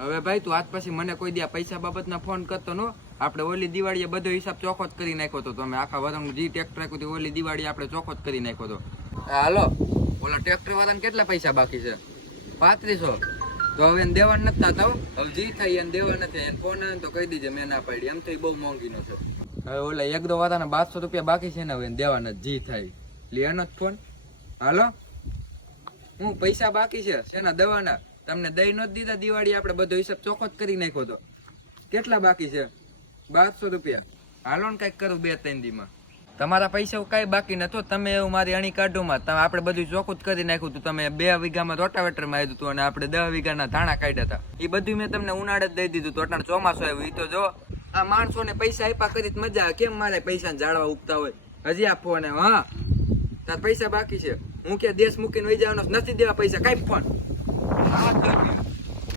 હવે ભાઈ તું આજ પછી મને કોઈ દી પૈસા બાબતના ફોન કરતો નો. આપણે ઓલી દિવાળીએ બધો હિસાબ ચોખ્ખો જ કરી નાખ્યો હતો. તમે આખા વરંગ જે ટ્રેક્ટર આપ્યું હતું ઓલી દિવાળી આપણે ચોખ્ખો જ કરી નાખ્યો હતો. હાલો ઓલા ટ્રેક્ટર વાળાને કેટલા પૈસા બાકી છે? 3500. તો હવે એને દેવા નથી થતા. હવે જે થાય એને દેવા નથી. એને ફોન આવે તો કહી દીજે મેં ના પાડી. એમ તો બહુ મોંઘી નો છે. હવે ઓલા 1-2 વાળાના 1200 રૂપિયા બાકી છે ને હવે એને દેવા નથી. જે થાય લે એનો જ ફોન. હાલો હું પૈસા બાકી છે શેના દવાના તમને દઈ નો દીધા દિવાળી આપણે બધો હિસાબ ચોખ્ખો જ કરી નાખ્યો હતો. કેટલા બાકી છે? 1200 રૂપિયા. હાલો ને કઈક કરું 2-3 દીમાં. તમારા પૈસા કઈ બાકી નતો. તમે એવું મારી અણી કાઢુમાં તમે આપણે બધું ચોખ્ખું જ કરી નાખ્યું હતું. તમે 2 વીઘામાં રોટાવેટરમાં આવ્યું હતું અને આપણે 10 વીઘાના ધાણા કાઢ્યા હતા. એ બધું મેં તમને ઉનાળે જ દઈ દીધું હતું. અટાણે ચોમાસું આવ્યું. એ તો જો આ માણસોને પૈસા આપ્યા કરી મજા આવે. કેમ મારે પૈસા જાળવા ઉગતા હોય? હજી આપો ને. હા તાર પૈસા બાકી છે. હું કે દેશ મૂકીને વહી જવાનો નથી દેવા પૈસા. કઈ ફોન